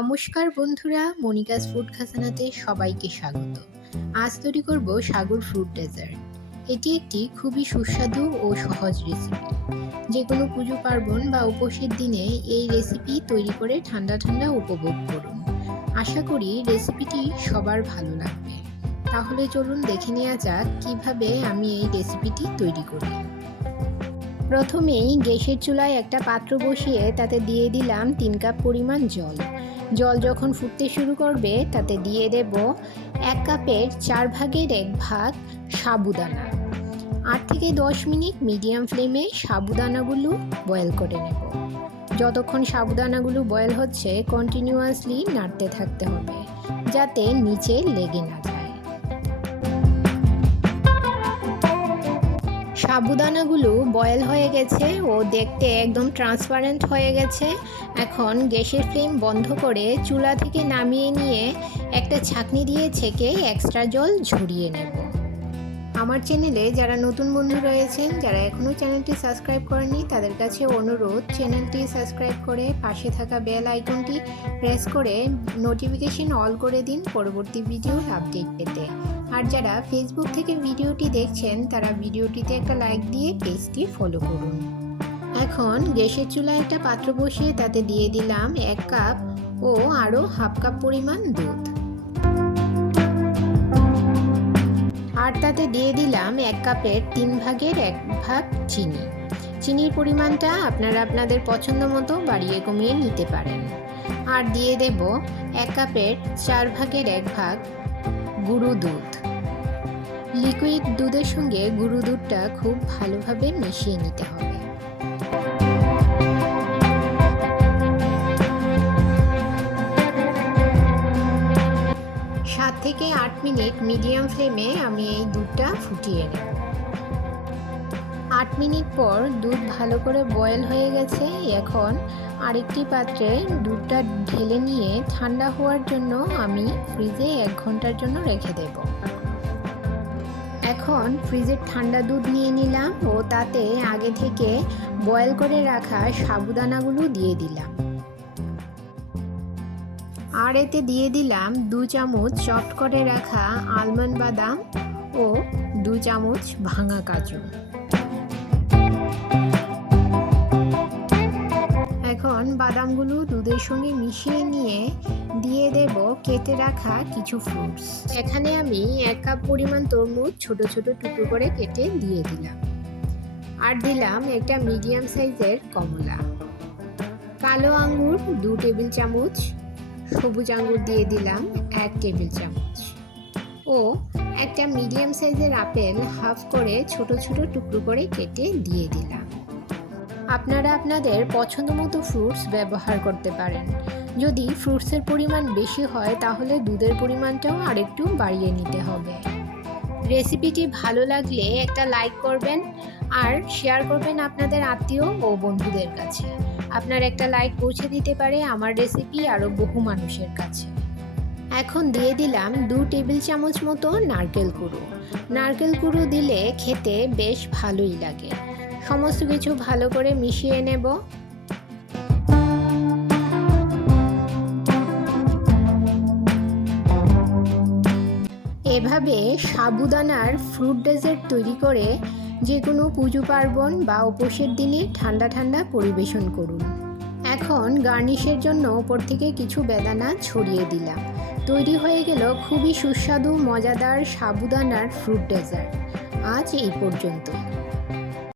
নমস্কার বন্ধুরা, Monica's food খাজানাতে সবাইকে স্বাগত। আজ তৈরি করব সাগর ফ্রুট ডেজার্ট। এটি একটি খুবই সুস্বাদু ও সহজ রেসিপি। যে কোনো পুজো পার্বণ বা উপোসের দিনে এই রেসিপি তৈরি করে ঠান্ডা ঠান্ডা উপভোগ করুন। আশা করি রেসিপিটি সবার ভালো লাগবে। তাহলে চলুন দেখে নেওয়া যাক কিভাবে আমি এই রেসিপিটি তৈরি করি। প্রথমেই গ্যাসের চুলায় একটা পাত্র বসিয়ে তাতে দিয়ে দিলাম 3 কাপ পরিমাণ জল। জল যখন ফুটতে শুরু করবে তাতে দিয়ে দেব 1 কাপের 4 ভাগের 1 ভাগ সাবুদানা। 8 থেকে 10 মিনিট মিডিয়াম ফ্লেমে সাবুদানাগুলো বয়েল করে নেব। যতক্ষণ সাবুদানাগুলো বয়েল হচ্ছে কন্টিনিউয়াসলি নাড়তে থাকতে হবে যাতে নিচে লেগে না যায়। সাবুদানাগুলো বয়েল হয়ে গেছে ও দেখতে একদম ট্রান্সপারেন্ট হয়ে গেছে। এখন গ্যাসের ফ্লেম বন্ধ করে চুলা থেকে নামিয়ে নিয়ে একটা ছাঁকনি দিয়ে ছেঁকে এক্সট্রা জল ঝরিয়ে নেব। আমার চ্যানেলে যারা নতুন বন্ধু রয়েছেন, যারা এখনও চ্যানেলটি সাবস্ক্রাইব করেননি, তাদের কাছে অনুরোধ চ্যানেলটি সাবস্ক্রাইব করে পাশে থাকা বেল আইকনটি প্রেস করে নোটিফিকেশন অল করে দিন পরবর্তী ভিডিওর আপডেট পেতে। আর যারা ফেসবুক থেকে ভিডিওটি দেখছেন তারা ভিডিওটিতে একটা লাইক দিয়ে পেজটি ফলো করুন। এখন গ্যাসের চুলায় একটা পাত্র বসিয়ে তাতে দিয়ে দিলাম 1 কাপ ও আরও হাফ কাপ পরিমাণ দুধ। আর তাতে দিয়ে দিলাম 1 কাপের 3 ভাগের 1 ভাগ চিনি। চিনির পরিমাণটা আপনারা আপনাদের পছন্দ মতো বাড়িয়ে কমিয়ে নিতে পারেন। আর দিয়ে দেব 1 কাপের 4 ভাগের 1 ভাগ গুঁড়ো দুধ। লিকুইড দুধের সঙ্গে গুঁড়ো দুধটা খুব ভালোভাবে মিশিয়ে নিতে হবে। 7 থেকে 8 মিনিট মিডিয়াম ফ্লেমে আমি এই দুধটা ফুটিয়ে নেব। 8 মিনিট পর দুধ ভালো করে বয়েল হয়ে গেছে। এখন আরেকটি পাত্রে দুধটা ঢেলে নিয়ে ঠান্ডা হওয়ার জন্য আমি ফ্রিজে 1 ঘন্টার জন্য রেখে দেব। এখন ফ্রিজের ঠান্ডা দুধ নিয়ে নিলাম ও তাতে আগে থেকে বয়েল করে রাখা সাবুদানাগুলো দিয়ে দিলাম। আর এতে দিয়ে দিলাম 2 চামচ চপড করে রাখা আলমন্ড বাদাম ও 2 চামচ ভাঙা কাজু। এখন বাদামগুলো দুধের সঙ্গে মিশিয়ে নিয়ে দিয়ে দেব কেটে রাখা কিছু ফ্রুটস। এখানে আমি 1 কাপ পরিমাণ তরমুজ ছোট ছোট টুকরো করে কেটে দিয়ে দিলাম। আর দিলাম একটা মিডিয়াম সাইজের কমলা। কালো আঙ্গুর 2 টেবিল চামচ, সবুজ আঙ্গুর দিয়ে দিলাম 1 টেবিল চামচ ও একটা মিডিয়াম সাইজের আপেল হাফ করে ছোট ছোট টুকরো করে কেটে দিয়ে দিলাম। আপনারা আপনাদের পছন্দ মতো ফ্রুটস ব্যবহার করতে পারেন। যদি ফ্রুটসের পরিমাণ বেশি হয় তাহলে দুধের পরিমাণটাও আরেকটু বাড়িয়ে নিতে হবে। রেসিপিটি ভালো লাগলে একটা লাইক করবেন আর শেয়ার করবেন আপনাদের আত্মীয় ও বন্ধুদের কাছে। আপনার একটা লাইক পৌঁছে দিতে পারে আমার রেসিপি আরও বহু মানুষের কাছে। এখন দিয়ে দিলাম 2 টেবিল চামচ মতো নারকেল কুড়ো। নারকেল কুড়ো দিলে খেতে বেশ ভালোই লাগে। সমস্ত কিছু ভালো করে মিশিয়ে নেব। এভাবে সাবুদানার ফ্রুট ডেজার্ট তৈরি করে যে কোনো পুজো পার্বণ বা উপোসের দিনে ঠান্ডা ঠান্ডা পরিবেশন করুন। এখন গার্নিশের জন্য ওপর থেকে কিছু বেদানা ছড়িয়ে দিলাম। তৈরি হয়ে গেল খুবই সুস্বাদু মজাদার সাবুদানার ফ্রুট ডেজার্ট। আজ এই পর্যন্ত।